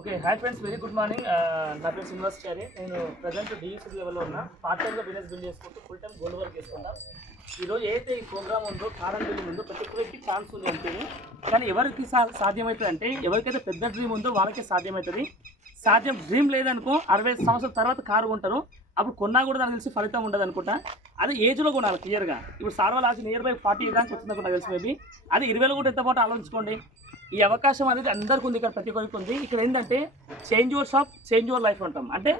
Okay hi friends, very good morning. నా పేరు శ్రీనివాసాచారి. నేను ప్రజెంట్ డిఎస్సీ లెవెల్లో ఉన్నా. పార్ట్ టైమ్గా బిజినెస్ బిల్డ్ చేసుకుంటూ ఫుల్ టైం గోల్డ్ వర్క్ చేసుకుంటాం. ఈరోజు ఏదైతే ఈ ప్రోగ్రామ్ ఉందో కారణం బిల్డింగ్ ఉందో ప్రతి ఒక్కరికి ఛాన్స్ ఉంది అంతే. కానీ ఎవరికి సాధ్యమవుతుంది అంటే ఎవరికైతే పెద్ద డ్రీమ్ ఉందో వాళ్ళకే సాధ్యమవుతుంది. డ్రీమ్ లేదనుకో 60 సంవత్సరాల తర్వాత కారు కొంటారు, అప్పుడు కొన్నా కూడా దానికి తెలిసి ఫలితం ఉండదు అనుకుంటా. అదే ఏజ్లో కొనాలి క్లియర్గా. ఇప్పుడు సార్ వాళ్ళు ఆశ నియర్ బై 40 దాకా వచ్చిందనుకుంటా తెలిసి మేబీ. అది 20లో కూడా ఎంత పాటు ఆలోచించుకోండి. ఈ అవకాశం అనేది అందరికీ ఉంది, ఇక్కడ ప్రతి ఒక్కరికి ఉంది. ఇక్కడ ఏంటంటే change your shop change your life అంటాం. అంటే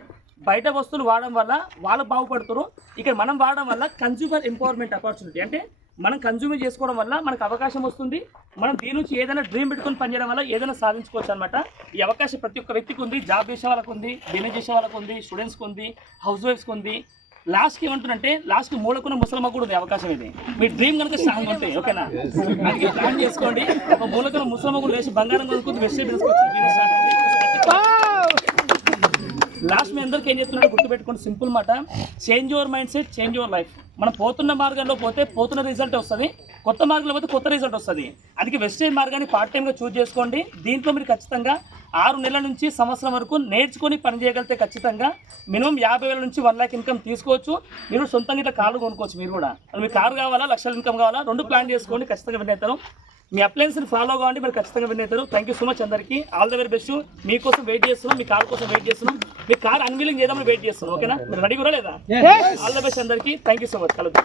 బయట వస్తువులు వాడడం వల్ల వాళ్ళు బాగుపడుతారు, ఇక్కడ మనం వాడడం వల్ల కన్జ్యూమర్ ఎంపవర్మెంట్ ఆపర్చునిటీ. అంటే మనం కన్జ్యూమర్ చేసుకోవడం వల్ల మనకు అవకాశం వస్తుంది. మనం దీని నుంచి ఏదైనా డ్రీమ్ పెట్టుకొని పనిచేయడం వల్ల ఏదైనా సాధించుకోవచ్చు అనమాట. ఈ అవకాశం ప్రతి ఒక్క వ్యక్తికి ఉంది. జాబ్ చేసే వాళ్ళకు ఉంది, బిజినెస్ చేసే వాళ్ళకు ఉంది, స్టూడెంట్స్కి ఉంది, హౌస్ వైఫ్స్కి ఉంది. లాస్ట్కి ఏమంటుందంటే లాస్ట్కి మూలకున్న ముసలమ్మ కూడా ఉంది అవకాశం. ఇది మీ డ్రీమ్ కనుక స్ట్రాంగ్ ఉంటాయి, ఓకేనా? అది ప్లాన్ చేసుకోండి. ఒక మూలకున్న ముసలమ్మ కూడా వేసి బంగారం కొనుక్కుంది వెస్ట్ బిజినెస్ స్టార్ట్ అయింది. లాస్ట్ మీ అందరికీ ఏం చెప్తున్నాడో గుర్తుపెట్టుకోండి. సింపుల్ మాట, change your mind set change your life. మనం పోతున్న మార్గంలో పోతే పోతున్న రిజల్ట్ వస్తుంది, కొత్త మార్గంలో పోతే కొత్త రిజల్ట్ వస్తుంది. అందుకే వెస్టేజ్ మార్గాన్ని పార్ట్ టైంగా చూస్ చేసుకోండి. దీంట్లో మీరు ఖచ్చితంగా 6 నెలల నుంచి సంవత్సరం వరకు నేర్చుకొని పని చేయగలిగితే ఖచ్చితంగా మినిమం 50,000 నుంచి 1 lakh ఇన్కమ్ తీసుకోవచ్చు. మీరు సొంతంగా ఇట్లా కార్లు కొనుక్కోవచ్చు. మీరు కూడా మీకు కారు కావాలా, లక్షల ఇన్కమ్ కావాలా, 2 ప్లాన్ చేసుకోండి, ఖచ్చితంగా విన్ అవుతారు. మీ అప్లయన్స్ని ఫాలో కావండి, మీరు ఖచ్చితంగా విన్ అవుతారు. థ్యాంక్ యూ సో మచ్ అందరికీ. All the very best. మీకోసం వెయిట్ చేస్తున్నాం, మీ కార్ కోసం వెయిట్ చేస్తున్నాం. మీ కార్ అన్వీలింగ్ చేద్దామని వెయిట్ చేస్తున్నాం, ఓకేనా? మీరు రెడీ కూడా లేదా? ఆల్ ద బెస్ట్ అందరికీ. Thank you so much. కలుద్దాం.